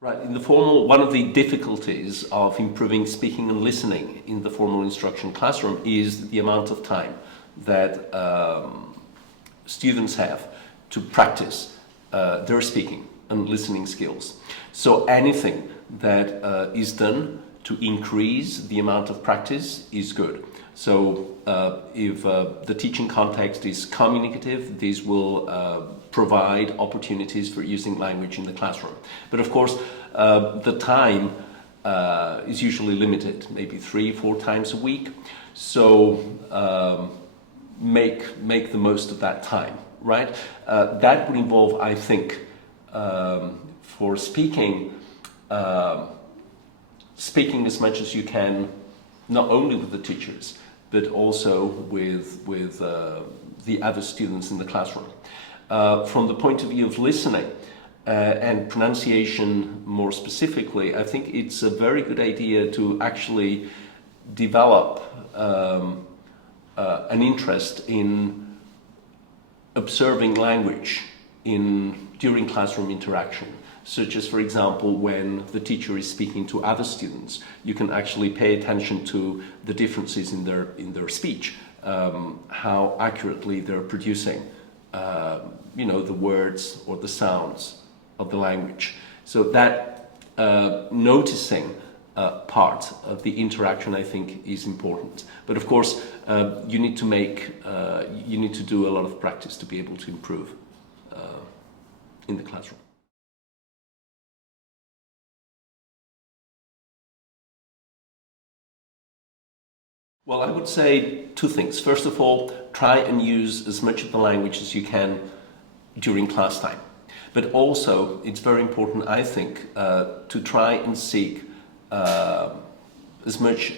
Right, in the formal, one of the difficulties of improving speaking and listening in the formal instruction classroom is the amount of time that students have to practice their speaking and listening skills. So anything that is done to increase the amount of practice is good. So if the teaching context is communicative, this will provide opportunities for using language in the classroom. But of course, the time is usually limited, maybe 3-4 times a week. So make the most of that time, right? That would involve, I think, for speaking, speaking as much as you can, not only with the teachers, but also with the other students in the classroom. From the point of view of listening and pronunciation more specifically, I think it's a very good idea to actually develop an interest in observing language during classroom interaction. Such as, for example, when the teacher is speaking to other students, you can actually pay attention to the differences in their speech, how accurately they're producing, the words or the sounds of the language. So that noticing part of the interaction, I think, is important. But of course, you need to do a lot of practice to be able to improve in the classroom. Well, I would say two things. First of all, try and use as much of the language as you can during class time. But also, it's very important, I think, to try and seek as much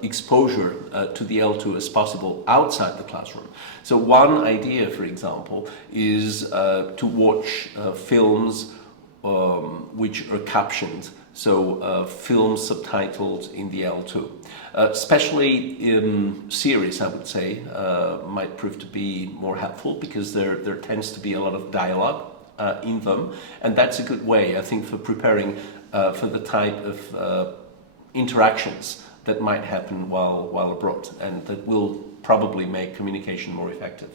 exposure to the L2 as possible outside the classroom. So one idea, for example, is to watch films which are captioned, so films subtitled in the L2. Especially in series, I would say, might prove to be more helpful because there tends to be a lot of dialogue in them, and that's a good way, I think, for preparing for the type of interactions that might happen while abroad, and that will probably make communication more effective.